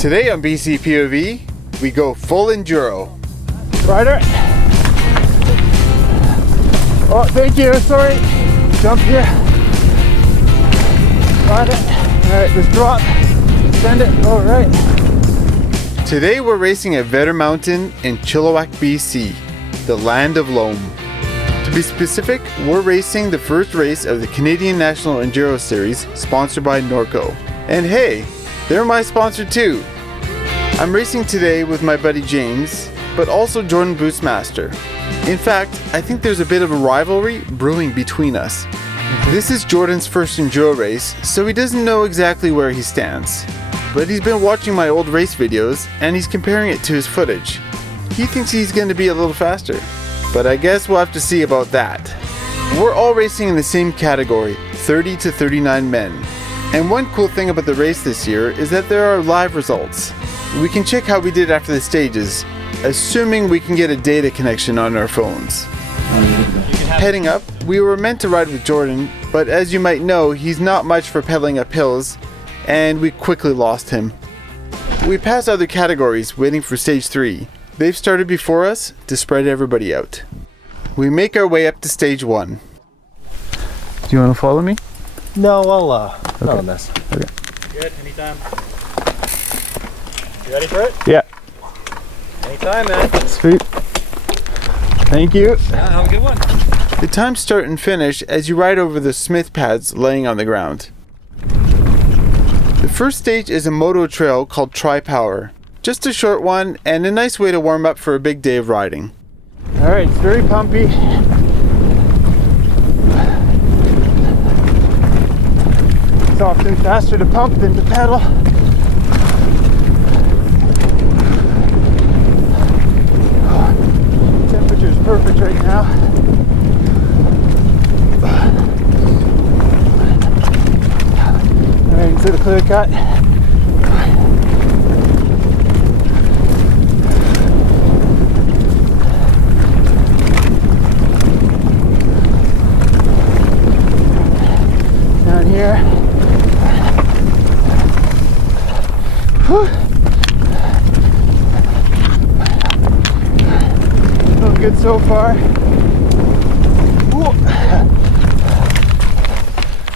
Today on BC POV, we go full enduro. Rider. Oh, thank you. Sorry. Jump here. Got it. All right, let's drop. Send it. All right. Today we're racing at Vedder Mountain in Chilliwack, BC, the land of loam. To be specific, we're racing the first race of the Canadian National Enduro Series, sponsored by Norco. And hey, they're my sponsor too. I'm racing today with my buddy James, but also Jordan Boostmaster. In fact, I think there's a bit of a rivalry brewing between us. This is Jordan's first enduro race, so he doesn't know exactly where he stands. But he's been watching my old race videos and he's comparing it to his footage. He thinks he's going to be a little faster, but I guess we'll have to see about that. We're all racing in the same category, 30 to 39 men. And one cool thing about the race this year is that there are live results. We can check how we did after the stages, assuming we can get a data connection on our phones. Heading up, we were meant to ride with Jordan, but as you might know, he's not much for pedaling up hills, and we quickly lost him. We passed other categories waiting for stage 3. They've started before us to spread everybody out. We make our way up to stage 1. Do you want to follow me? No, Not a mess. Okay. Good, anytime. You ready for it? Yeah. Anytime, man. Sweet. Thank you. Yeah, have a good one. The times start and finish as you ride over the smith pads laying on the ground. The first stage is a moto trail called Tri-Power. Just a short one and a nice way to warm up for a big day of riding. Alright, it's very pumpy. It's often faster to pump than to pedal. Temperature is perfect right now. Alright, into the clear cut. Down here. Feeling good so far.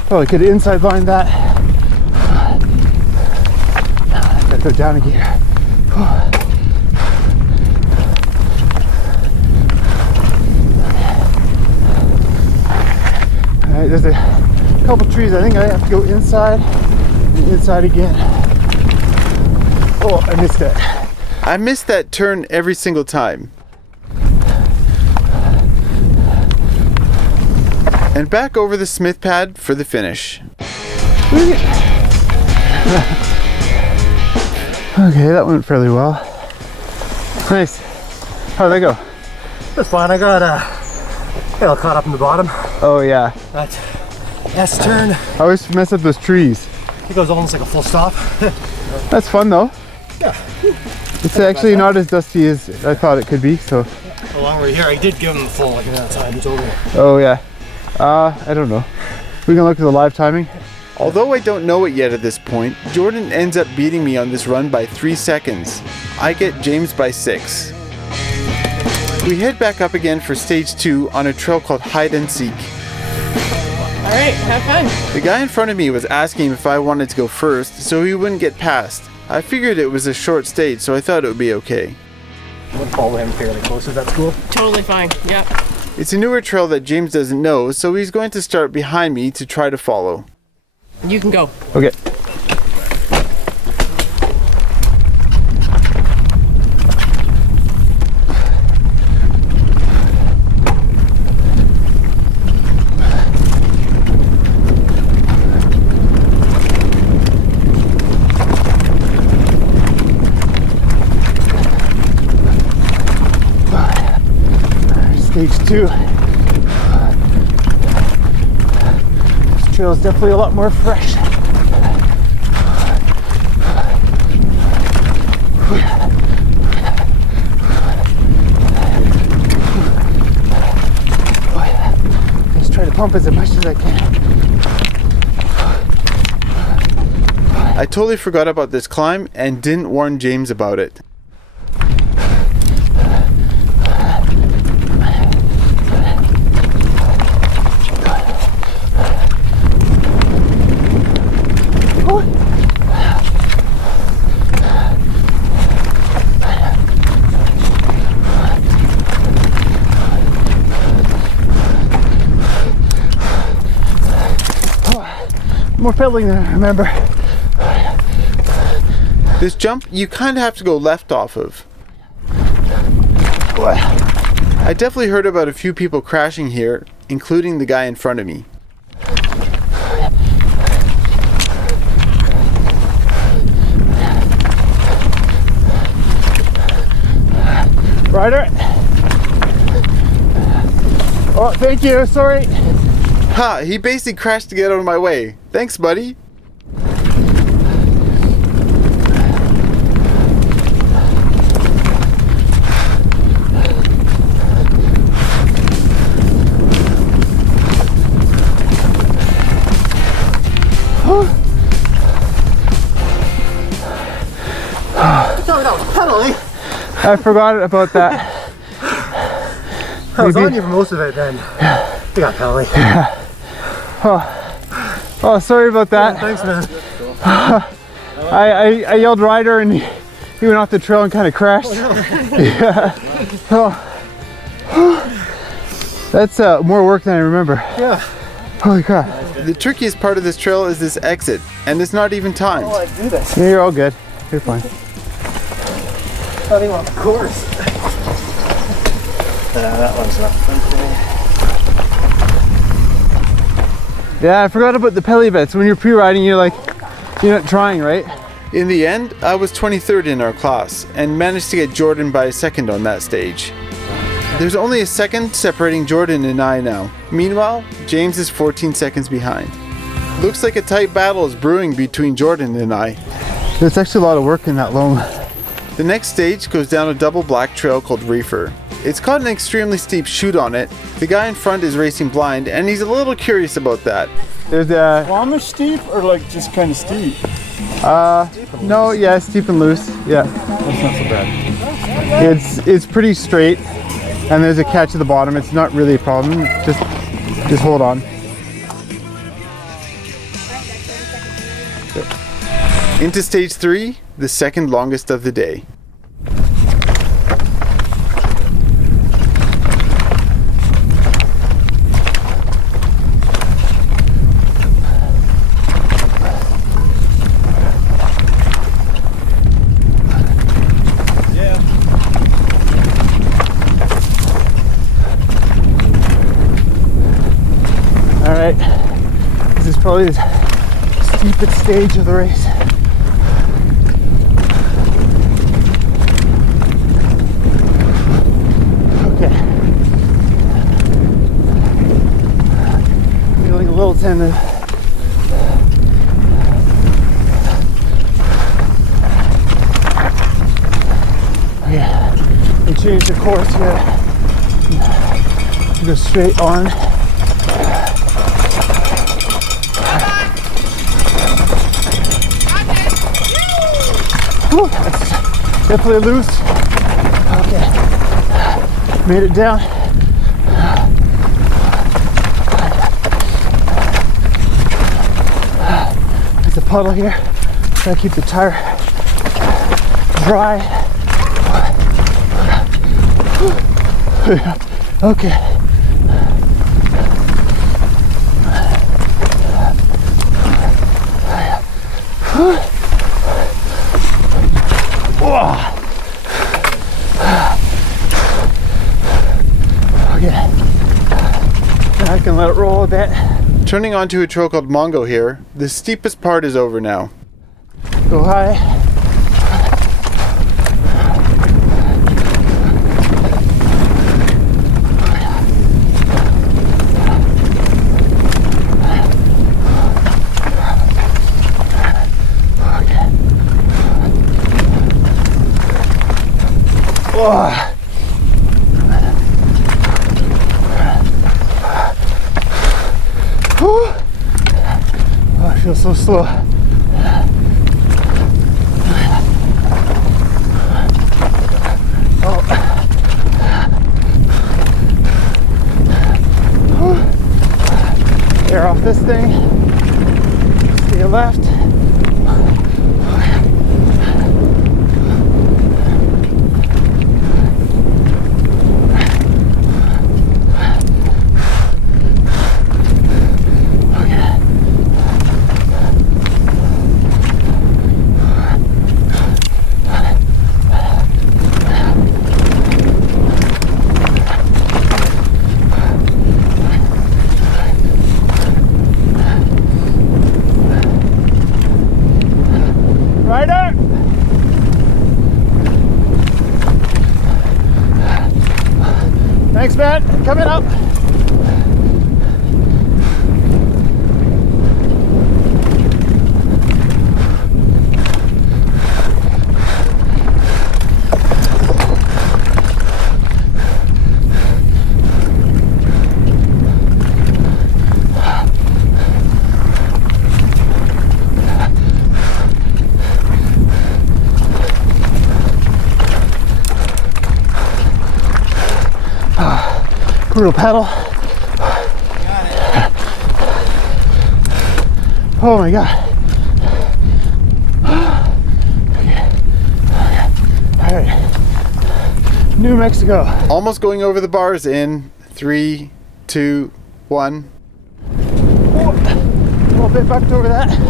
Probably could have inside lined that. Gotta go down a gear. Alright, there's a couple trees. I think I have to go inside and inside again. Oh, I missed that. I missed that turn every single time. And back over the smith pad for the finish. Okay, that went fairly well. Nice. How'd that go? That's fine. I got all caught up in the bottom. Oh yeah. That S turn. I always mess up those trees. It goes almost like a full stop. That's fun though. Yeah. It's actually not as dusty as I thought it could be, so. How long were you here? I did give him the full like that time. He told me. Oh yeah. I don't know. We can look at the live timing. Although I don't know it yet at this point, Jordan ends up beating me on this run by 3 seconds. I get James by 6. We head back up again for stage 2 on a trail called Hide and Seek. Alright, have fun. The guy in front of me was asking if I wanted to go first so he wouldn't get past. I figured it was a short stage, so I thought it would be okay. We'll follow him fairly close. Is that cool? Totally fine, yep. It's a newer trail that James doesn't know, so he's going to start behind me to try to follow. You can go. Okay. Stage 2. This trail is definitely a lot more fresh. Just try to pump as much as I can. I totally forgot about this climb and didn't warn James about it. More pedaling than I remember. This jump, you kind of have to go left off of. I definitely heard about a few people crashing here, including the guy in front of me. Ryder. Oh, thank you. Sorry. Ha! He basically crashed to get out of my way. Thanks, buddy. Pedaling. I forgot about that. I was on you for most of it then. You got pedaling. Oh, sorry about that. Thanks, man. I yelled Ryder and he went off the trail and kind of crashed. Yeah. Oh. That's more work than I remember. Yeah. Holy crap. The trickiest part of this trail is this exit, and it's not even timed. I do this. Yeah, you're all good. You're fine. Not even on the course. That one's not fun for me. Yeah, I forgot about the pelly bits. When you're pre-riding, you're not trying, right? In the end, I was 23rd in our class, and managed to get Jordan by a second on that stage. There's only a second separating Jordan and I now. Meanwhile, James is 14 seconds behind. Looks like a tight battle is brewing between Jordan and I. There's actually a lot of work in that loam. The next stage goes down a double black trail called Reefer. It's got an extremely steep chute on it. The guy in front is racing blind, and he's a little curious about that. There's a Amish steep or like just kind of steep? no, yeah, steep and loose. Yeah, That's not so bad. it's pretty straight, and there's a catch at the bottom. It's not really a problem. Just hold on. Into stage 3, the second longest of the day. Alright, this is probably the steepest stage of the race. Okay. Feeling a little tentative. Okay, we changed the course here. Go straight on. Whew, that's definitely loose. Okay, made it down. There's a puddle here. Try to keep the tire dry. Okay. Okay. I can let it roll a bit. Turning onto a trail called Mongo here, the steepest part is over now. Go high. Oh. Oh, I feel so slow. this thing. Stay left. Rider! Thanks, man. Coming up. Brutal pedal. Got it. Oh my god. All right. New Mexico. Almost going over the bars in 3, 2, 1. Oh, a little bit bucked over that.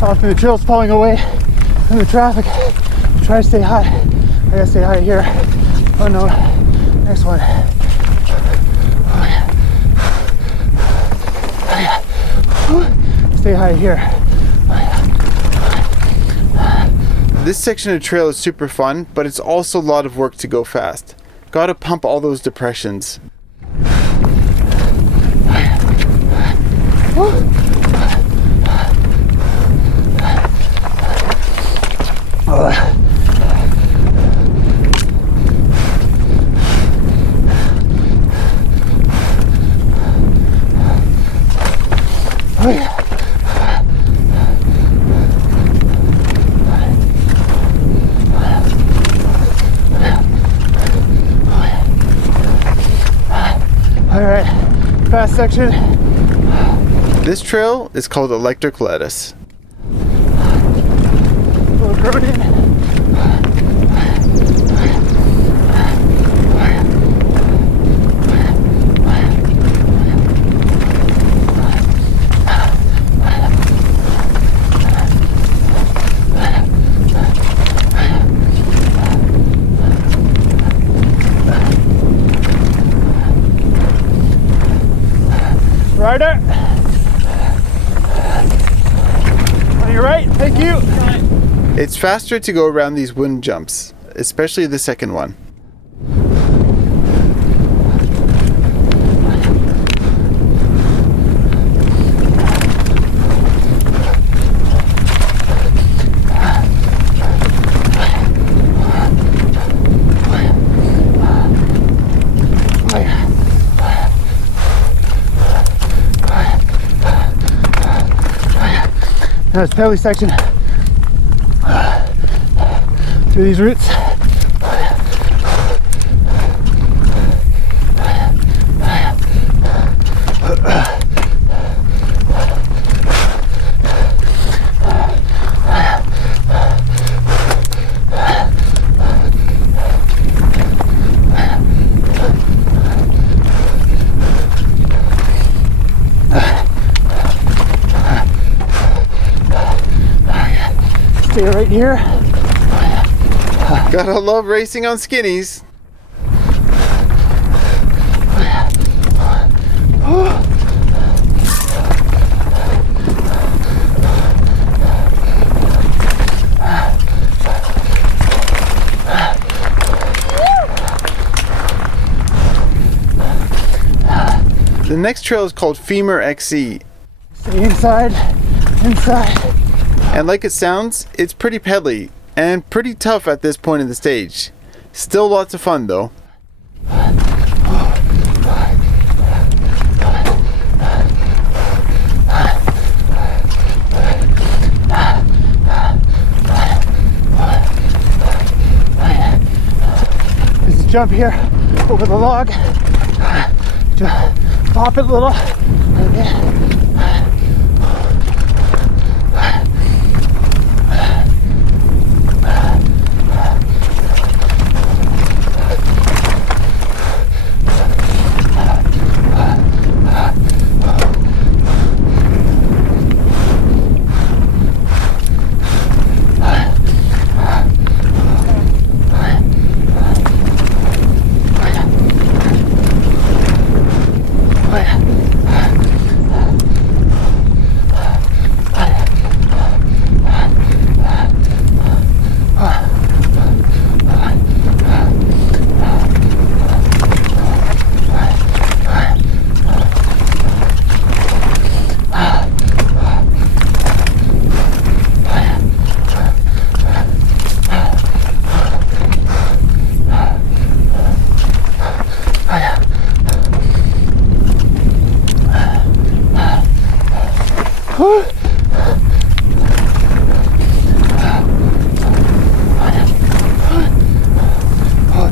Often the trail's falling away from the traffic. Try to stay high. I gotta stay high here. Oh no. Next one. Stay high here. This section of trail is super fun, but it's also a lot of work to go fast. Gotta pump all those depressions. Alright, fast section. This trail is called Electric Lettuce. A little gradient. Rider. On your right, thank you. It's faster to go around these wind jumps, especially the second one. Now it's pedally section through these roots. Stay right here. Gotta love racing on skinnies. The next trail is called Femur XC. Stay inside. And like it sounds, it's pretty pedally and pretty tough at this point in the stage. Still lots of fun though. There's a jump here over the log. Pop it a little.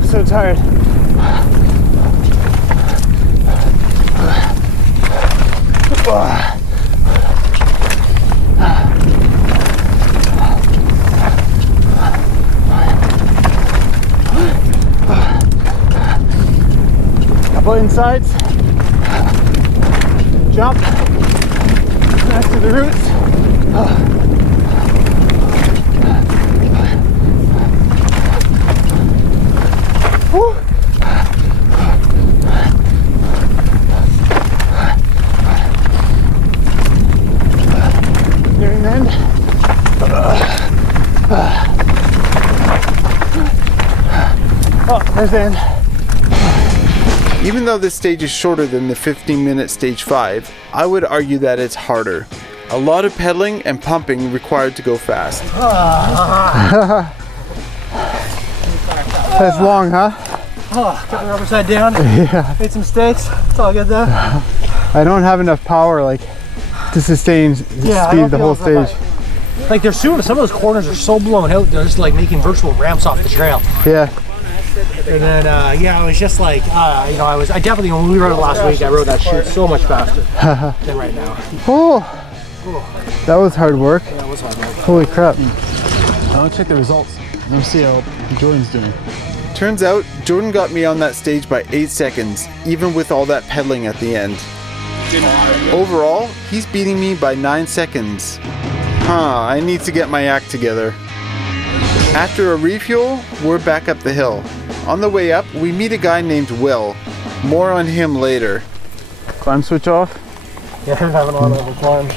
So tired. Couple insides. Jump. Next to the roots. Nearing the end. Oh, there's the end. Even though this stage is shorter than the 15-minute stage 5, I would argue that it's harder. A lot of pedaling and pumping required to go fast. That's long, huh? Oh, got the rubber side down. Yeah. Made some mistakes. It's all good though. I don't have enough power to sustain speed the whole stage. Like some of those corners are so blown out, they're just like making virtual ramps off the trail. Yeah. And then I was just like, I definitely, when we rode it last week, I rode that chute so much faster than right now. Oh, that was hard work. Yeah, it was hard work. Holy crap. I'll check the results. Let me see how Jordan's doing. Turns out, Jordan got me on that stage by 8 seconds, even with all that pedaling at the end. Overall, he's beating me by 9 seconds. I need to get my act together. After a refuel, we're back up the hill. On the way up, we meet a guy named Will. More on him later. Climb switch off. Yeah, I'm having a lot of climb.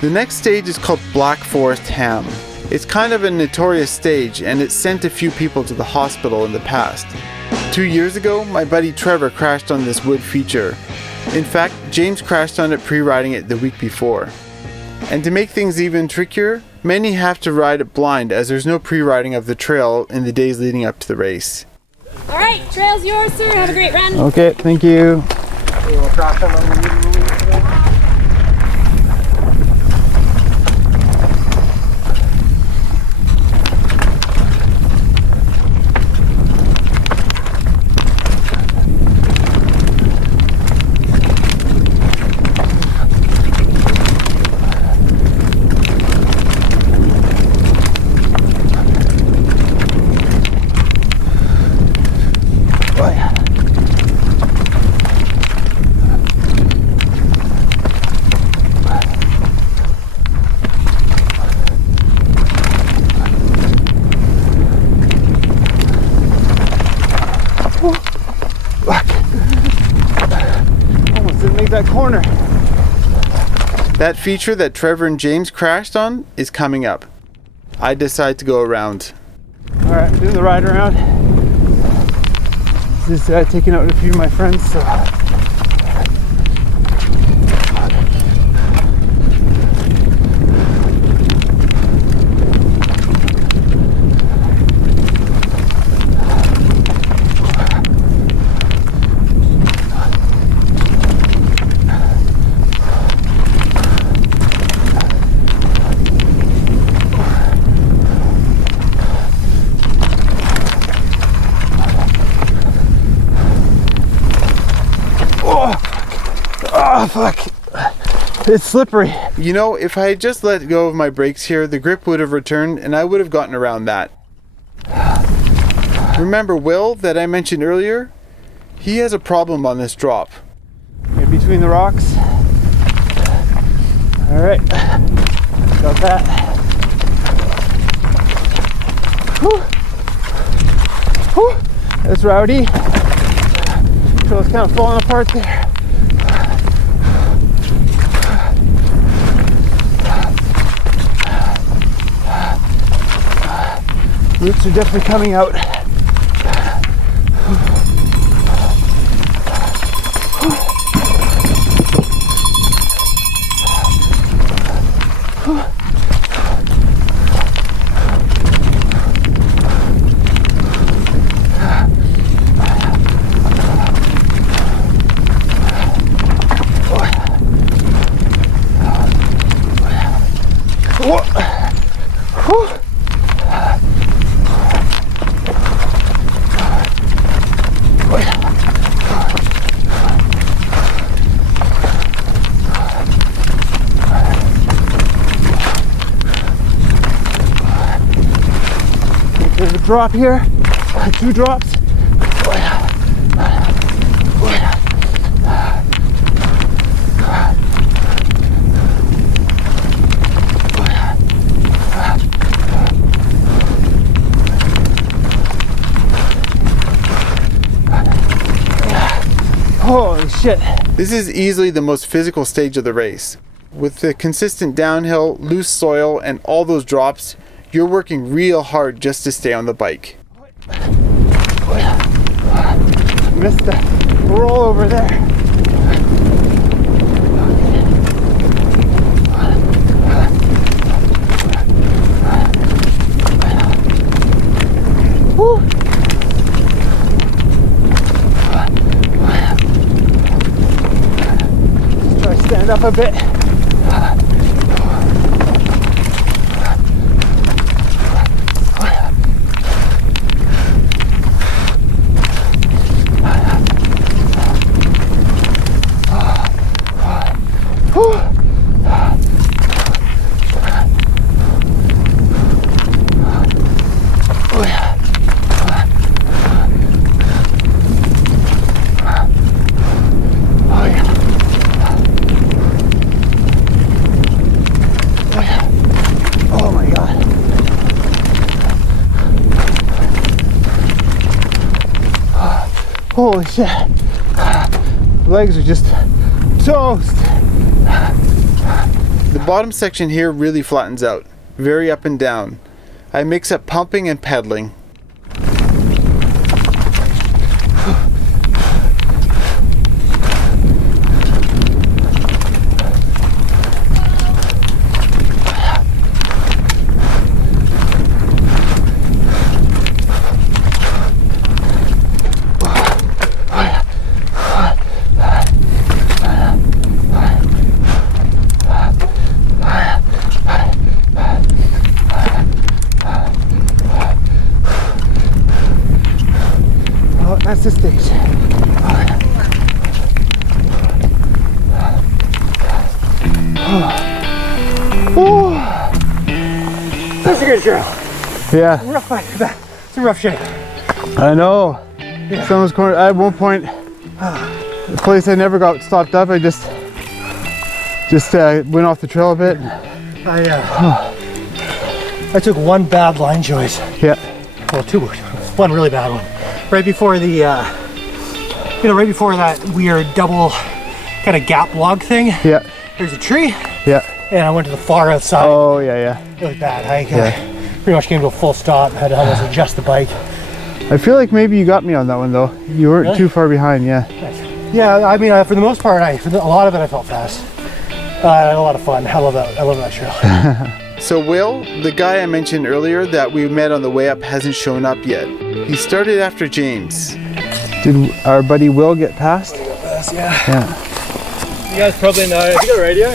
The next stage is called Black Forest Ham. It's kind of a notorious stage, and it sent a few people to the hospital in the past. 2 years ago, my buddy Trevor crashed on this wood feature. In fact, James crashed on it pre-riding it the week before. And to make things even trickier, many have to ride it blind as there's no pre-riding of the trail in the days leading up to the race. All right, trail's yours, sir. Have a great run. Okay, thank you. Almost didn't make that corner. That feature that Trevor and James crashed on is coming up. I decide to go around. All right, I'm doing the ride around. This is taking out a few of my friends, so Oh, fuck. It's slippery. You know, if I had just let go of my brakes here, the grip would have returned and I would have gotten around that. Remember Will that I mentioned earlier? He has a problem on this drop. In between the rocks. All right, got that. Whew. Whew. That's rowdy. Trail's kind of falling apart there. Roots are definitely coming out. There's a drop here, 2 drops. Holy shit. This is easily the most physical stage of the race. With the consistent downhill, loose soil, and all those drops, you're working real hard just to stay on the bike. Missed the roll over there. Woo. Let's try to stand up a bit. Holy shit. Legs are just toast. The bottom section here really flattens out, very up and down. I mix up pumping and pedaling. That's the stage. That's a good trail. Yeah, Rough, it's in rough shape. I know. Someone's corner. At one point, the place I never got stopped up. I just went off the trail a bit. I took one bad line choice. Yeah. Well, 2. One really bad one. Right before the, right before that weird double kind of gap log thing. Yeah. There's a tree. Yeah. And I went to the far outside. Oh yeah. It was bad. I pretty much came to a full stop. Had to almost adjust the bike. I feel like maybe you got me on that one though. You weren't Really? too far behind. Yeah. Yeah, I mean, for the most part, a lot of it I felt fast. I had a lot of fun. I love that trail. So Will, the guy I mentioned earlier that we met on the way up, hasn't shown up yet. He started after James. Did our buddy Will get past? Yeah. You guys probably know. Have you got a radio? I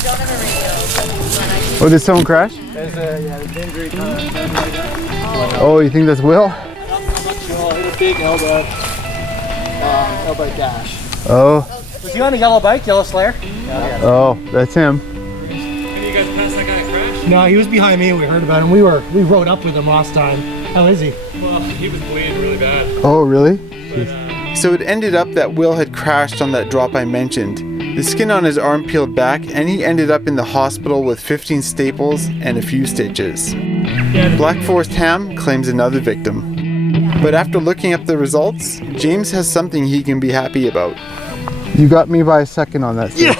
don't have a radio. Oh, did someone crash? There's a injury coming. Oh, you think that's Will? I'm not sure. Hit a big elbow dash. Oh, Was he on a yellow bike, yellow Slayer? oh, that's him. Can you guys pass that guy that crashed? No, he was behind me. We heard about him. We rode up with him last time. How is he? Well, he was bleeding really bad. Oh, really? But, So it ended up that Will had crashed on that drop I mentioned. The skin on his arm peeled back, and he ended up in the hospital with 15 staples and a few stitches. Black Forest Ham claims another victim. But after looking up the results, James has something he can be happy about. You got me by a second on that stage.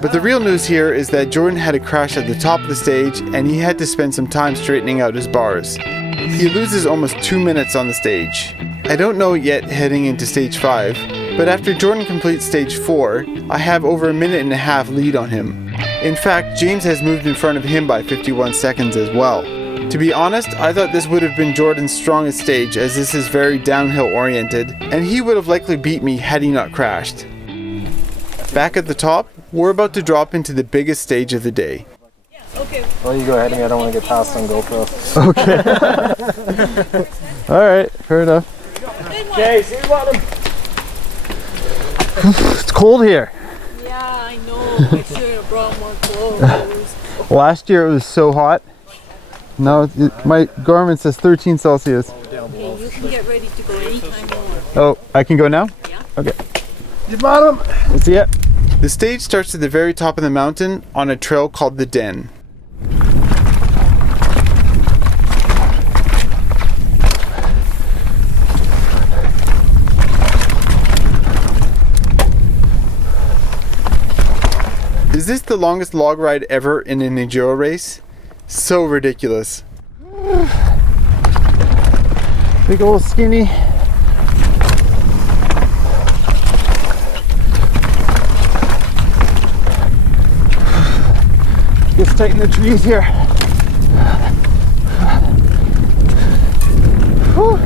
But the real news here is that Jordan had a crash at the top of the stage, and he had to spend some time straightening out his bars. He loses almost 2 minutes on the stage. I don't know yet heading into stage 5, but after Jordan completes stage 4, I have over a minute and a half lead on him. In fact, James has moved in front of him by 51 seconds as well. To be honest, I thought this would have been Jordan's strongest stage, as this is very downhill oriented, and he would have likely beat me had he not crashed. Back at the top, we're about to drop into the biggest stage of the day. well, you go ahead of me. I don't want to get passed on GoPro. Okay. Alright, fair enough. Okay, see you bottom. It's cold here. Yeah, I know. I should have brought more clothes. Last year it was so hot. Now my garment says 13 Celsius. Okay, you can get ready to go anytime you want. Oh, I can go now? Yeah. Okay. The bottom. Let's see it. The stage starts at the very top of the mountain on a trail called the Den. Is this the longest log ride ever in an enduro race? So ridiculous. Big old skinny. Gets tight in the trees here. Whew.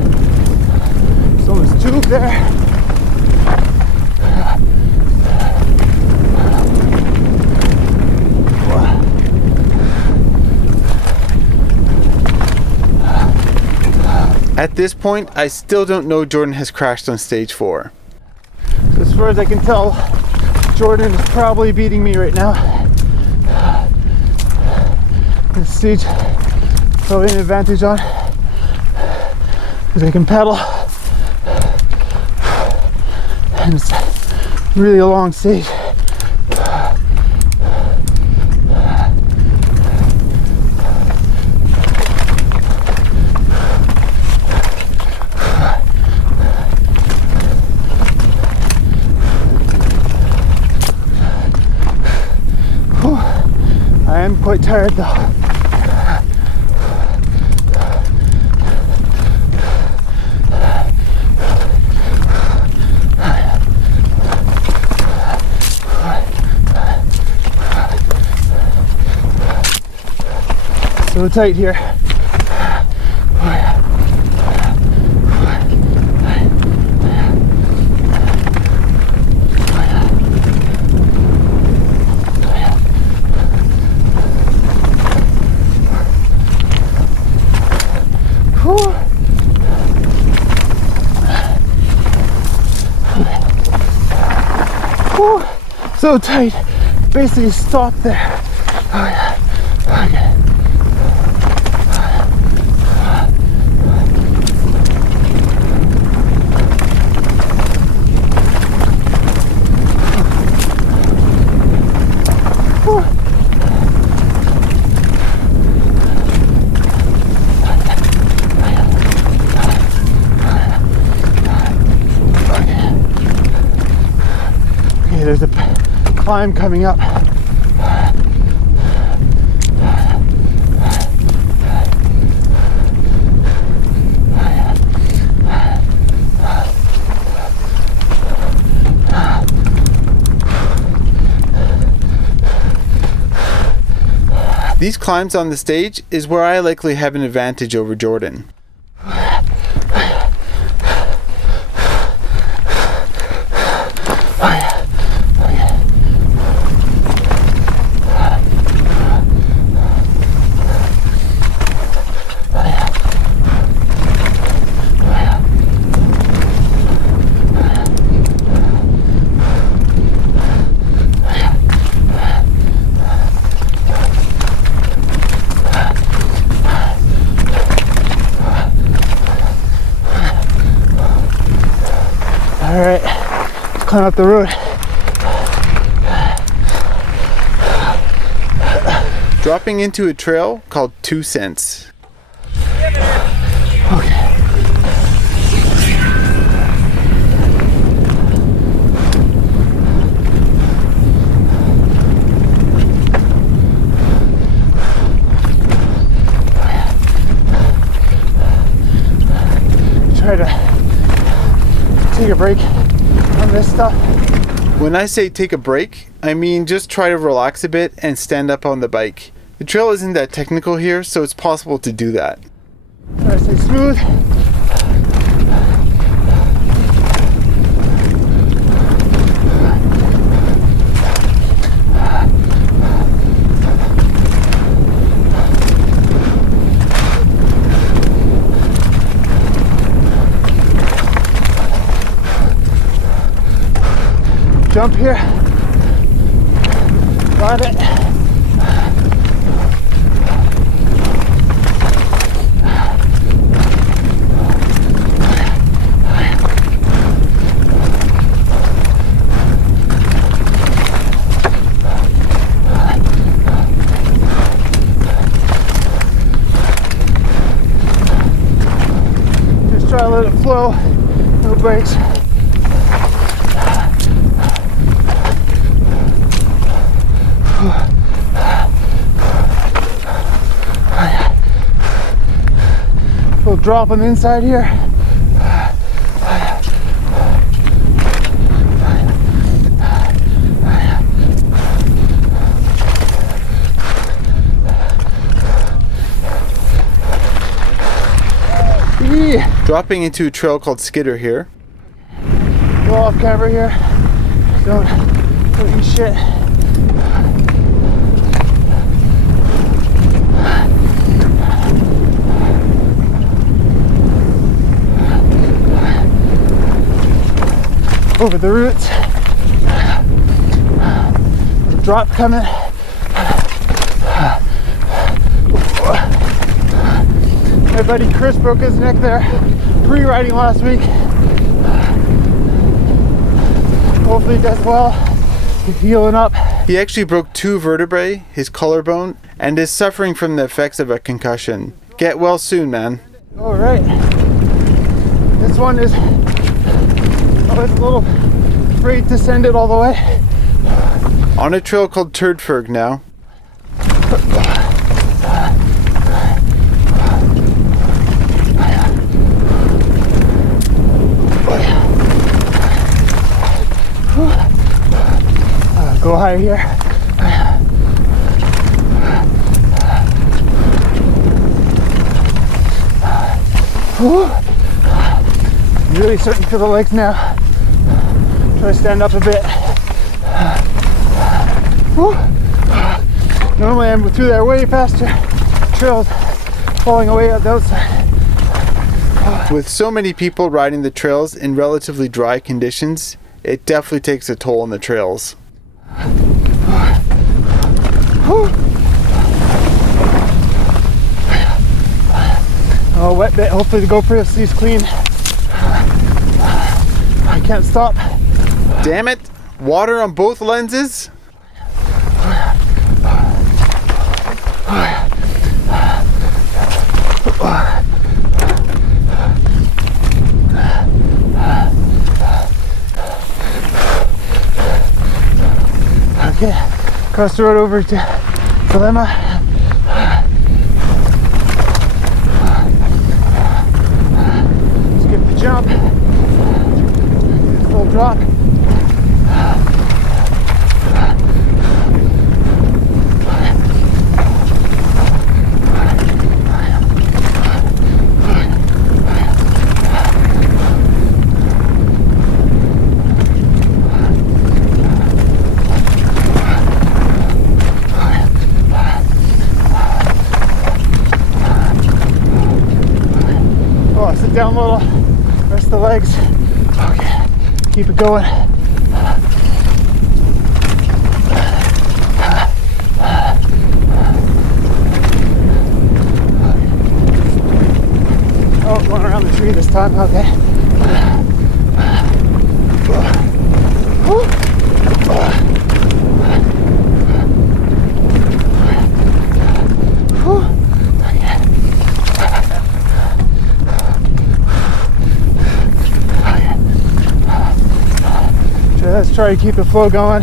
Someone's tube there. At this point, I still don't know Jordan has crashed on stage 4. So as far as I can tell, Jordan is probably beating me right now. This stage probably an advantage on because I can pedal, and it's really a long stage. I am quite tired though. So tight here. So tight, basically stop there. Oh yeah. Okay. Okay, there's a climb coming up. These climbs on the stage is where I likely have an advantage over Jordan. All right, let's climb up the road. Dropping into a trail called 2 Cents. Try to take a break on this stuff. When I say take a break, I mean just try to relax a bit and stand up on the bike. The trail isn't that technical here, so it's possible to do that. Try to stay smooth. Jump here. Got it. Just try to let it flow. No brakes. Little drop on the inside here. Dropping into a trail called Skidder here. Go off camera here. Don't eat shit. Over the roots. Drop coming. My buddy Chris broke his neck there pre-riding last week. Hopefully he does well. He's healing up. He actually broke 2 vertebrae, his collarbone, and is suffering from the effects of a concussion. Get well soon, man. All right. This one is, I was a little afraid to send it all the way. On a trail called Turdferg now. Go high here. Really starting to feel the legs now. Try to stand up a bit. Normally I'm through there way faster. Trails falling away at the outside. With so many people riding the trails in relatively dry conditions, it definitely takes a toll on the trails. Oh, wet bit. Hopefully the GoPro sees clean. I can't stop. Damn it! Water on both lenses? Okay, cross the road over to Dilemma. Skip the jump. Full drop. Sit down a little, rest the legs. Okay, keep it going. Oh, going around the tree this time, okay. Let's try to keep the flow going.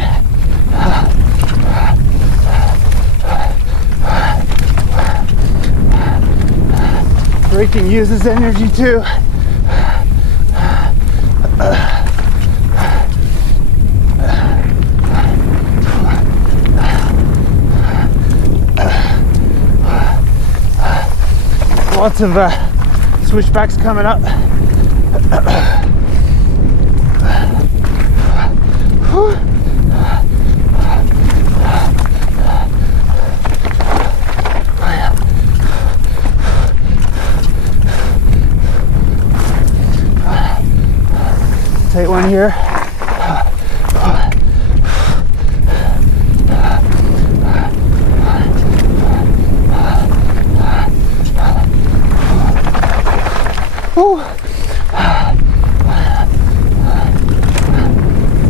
Braking uses energy too. Lots of switchbacks coming up. Tight one here.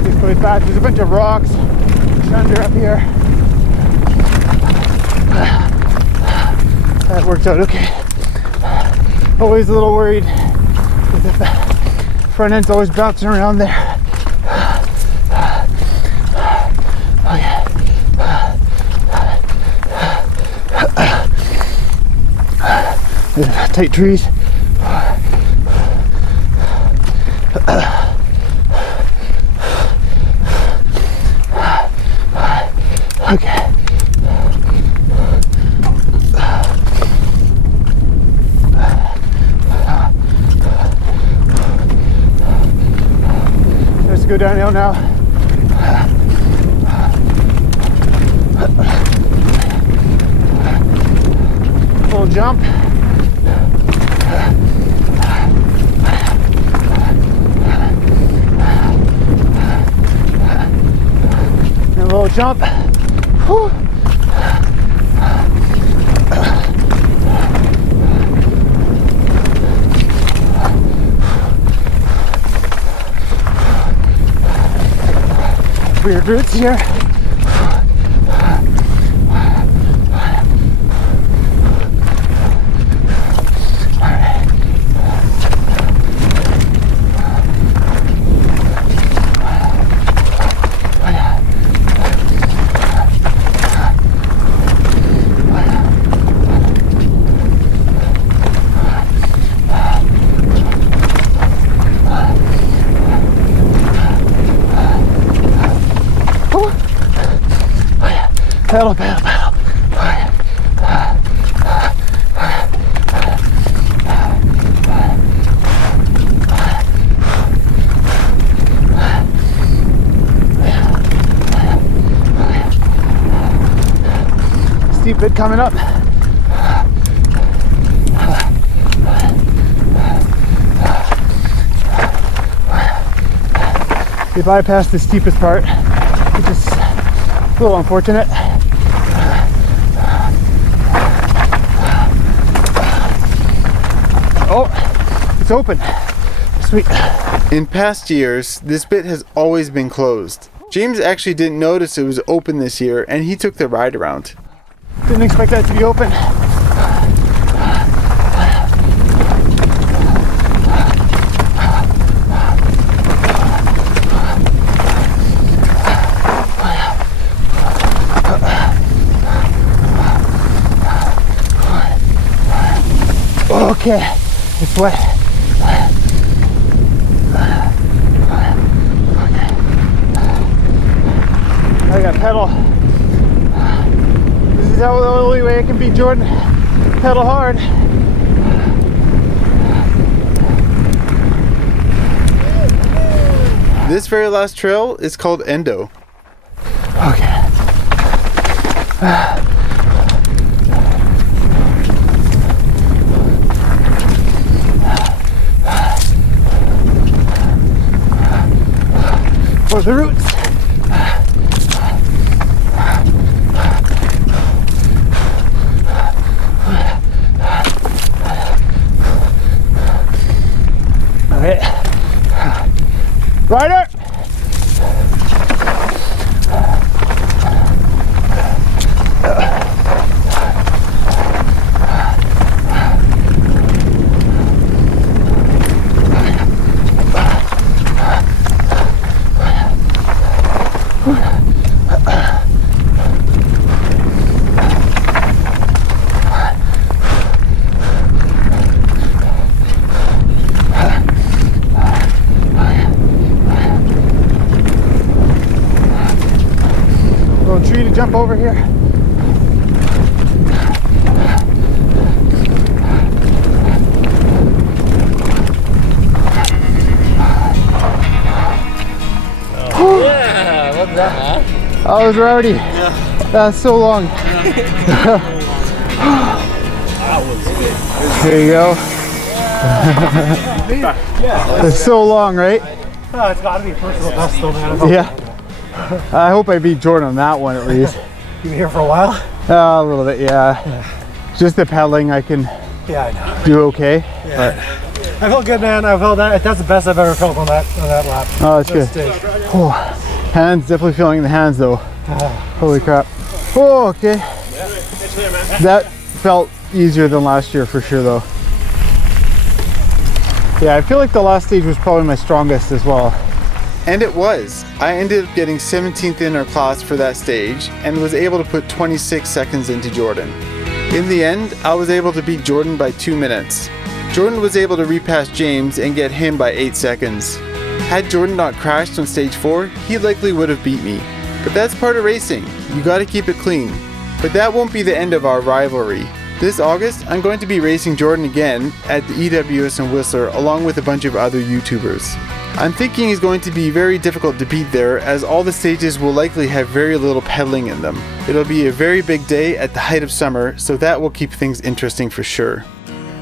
It's really fast. There's a bunch of rocks under up here. That worked out okay. Always a little worried. Front end's always bouncing around there. Okay. Tight trees. Okay. Let's go downhill now. Full jump. And a little jump. Whew. Weird roots here. Pedal, pedal, pedal. Steep bit coming up. We bypassed the steepest part, which is a little unfortunate. Oh, it's open. Sweet. In past years, this bit has always been closed. James actually didn't notice it was open this year, and he took the ride around. Didn't expect that to be open. Okay, it's wet. I got pedal. This is how the only way I can beat Jordan. Pedal hard. This very last trail is called Endo. Okay. For the roots. Okay. Rider. me jump over here. Yeah, what's that, man? I was rowdy. Yeah. That's so long. That was good. There you go. It's so long, right? Oh, it's got to be personal best though, man. Yeah. I hope I beat Jordan on that one at least. You been here for a while? A little bit, yeah. Just the pedaling I can Yeah, I know. do okay. Yeah. I felt good, man. I felt that. That's the best I've ever felt on that lap. Oh, that's good. Stage. Oh, hands, definitely feeling the hands though. Holy crap. Oh, okay. That felt easier than last year for sure though. Yeah, I feel like the last stage was probably my strongest as well. And it was. I ended up getting 17th in our class for that stage and was able to put 26 seconds into Jordan. In the end, I was able to beat Jordan by 2 minutes. Jordan was able to repass James and get him by 8 seconds. Had Jordan not crashed on stage 4, he likely would have beat me. But that's part of racing. You gotta keep it clean. But that won't be the end of our rivalry. This August, I'm going to be racing Jordan again at the EWS in Whistler along with a bunch of other YouTubers. I'm thinking he's going to be very difficult to beat there as all the stages will likely have very little pedaling in them. It'll be a very big day at the height of summer, so that will keep things interesting for sure.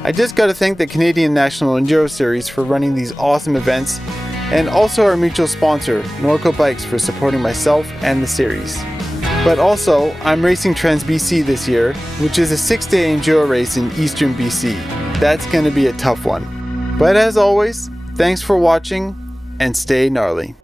I just gotta thank the Canadian National Enduro Series for running these awesome events, and also our mutual sponsor, Norco Bikes, for supporting myself and the series. But also, I'm racing Trans BC this year, which is a 6-day enduro race in eastern BC. That's gonna be a tough one. But as always, thanks for watching, and stay gnarly.